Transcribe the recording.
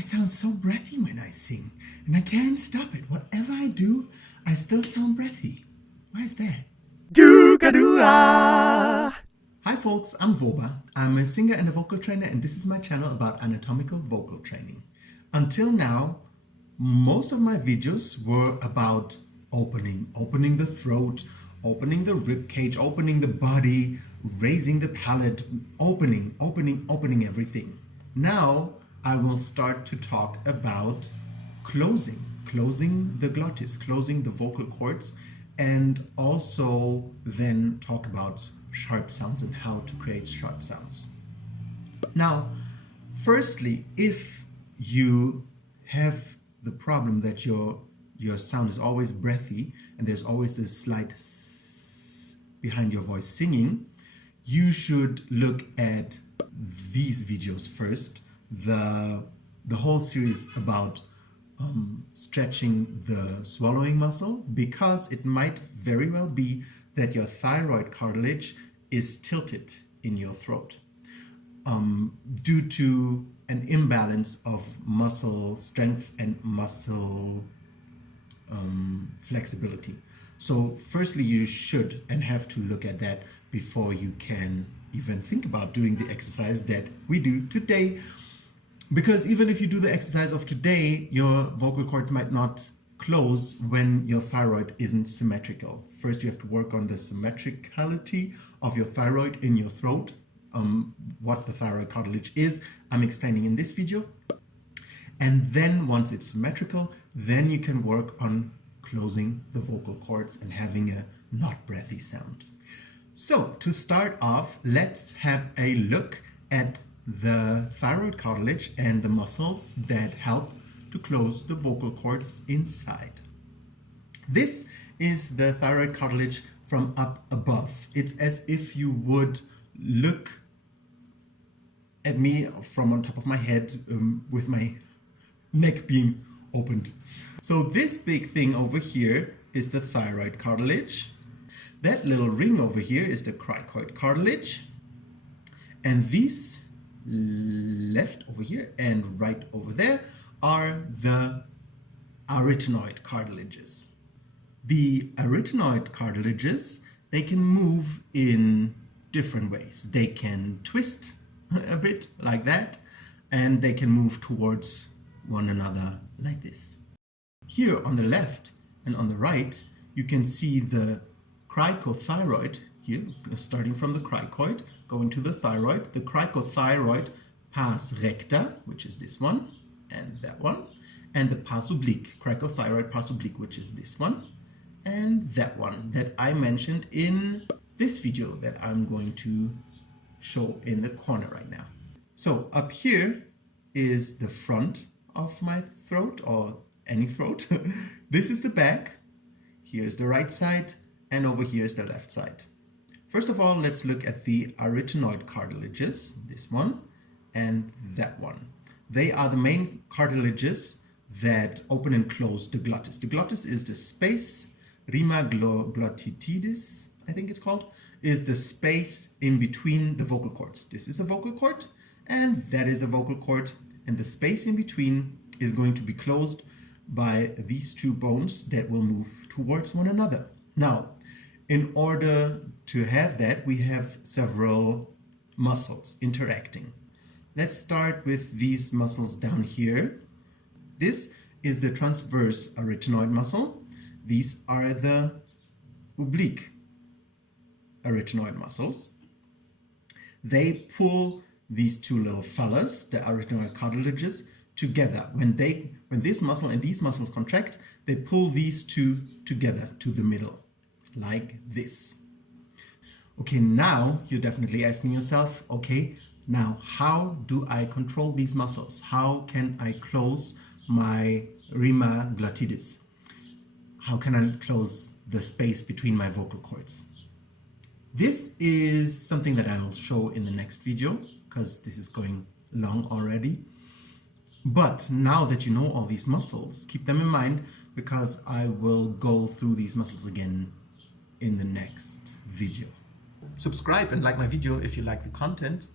I sound so breathy when I sing, and I can't stop it. Whatever I do, I still sound breathy. Why is that? Hi folks, I'm Voba. I'm a singer and a vocal trainer, and this is my channel about anatomical vocal training. Until now, most of my videos were about opening the throat, opening the rib cage, opening the body, raising the palate, opening everything. Now I will start to talk about closing the glottis, closing the vocal cords, and also then talk about sharp sounds and how to create sharp sounds. Now, firstly, if you have the problem that your sound is always breathy and there's always this slight s behind your voice singing, you should look at these videos first. The whole series about stretching the swallowing muscle, because it might very well be that your thyroid cartilage is tilted in your throat due to an imbalance of muscle strength and muscle flexibility. So firstly, you should and have to look at that before you can even think about doing the exercise that we do today. Because even if you do the exercise of today, your vocal cords might not close when your thyroid isn't symmetrical. First, you have to work on the symmetricality of your thyroid in your throat. What the thyroid cartilage is, I'm explaining in this video. And then once it's symmetrical, then you can work on closing the vocal cords and having a not breathy sound. So to start off, let's have a look at the thyroid cartilage and the muscles that help to close the vocal cords inside. This is the thyroid cartilage from up above. It's as if you would look at me from on top of my head with my neck being opened. So this big thing over here is the thyroid cartilage. That little ring over here is the cricoid cartilage. And these left over here and right over there are the arytenoid cartilages. The arytenoid cartilages, they can move in different ways. They can twist a bit like that, and they can move towards one another like this. Here on the left and on the right, you can see the cricothyroid here, starting from the cricoid, going to the thyroid. The cricothyroid pars recta, which is this one, and that one, and the pars oblique, cricothyroid pars oblique, which is this one, and that one that I mentioned in this video that I'm going to show in the corner right now. So up here is the front of my throat, or any throat. This is the back, here's the right side, and over here is the left side. First of all, let's look at the arytenoid cartilages, this one and that one. They are the main cartilages that open and close the glottis. The glottis is the space, Rima Glottidis, I think it's called, is the space in between the vocal cords. This is a vocal cord and that is a vocal cord, and the space in between is going to be closed by these two bones that will move towards one another. Now, in order to have that, we have several muscles interacting. Let's start with these muscles down here. This is the transverse arytenoid muscle. These are the oblique arytenoid muscles. They pull these two little fellas, the arytenoid cartilages, together. When this muscle and these muscles contract, they pull these two together to the middle, like this. Okay, now you're definitely asking yourself, okay, now how do I control these muscles? How can I close my Rima Glottidis? How can I close the space between my vocal cords? This is something that I will show in the next video, because this is going long already. But now that you know all these muscles, keep them in mind, because I will go through these muscles again in the next video. Subscribe and like my video if you like the content.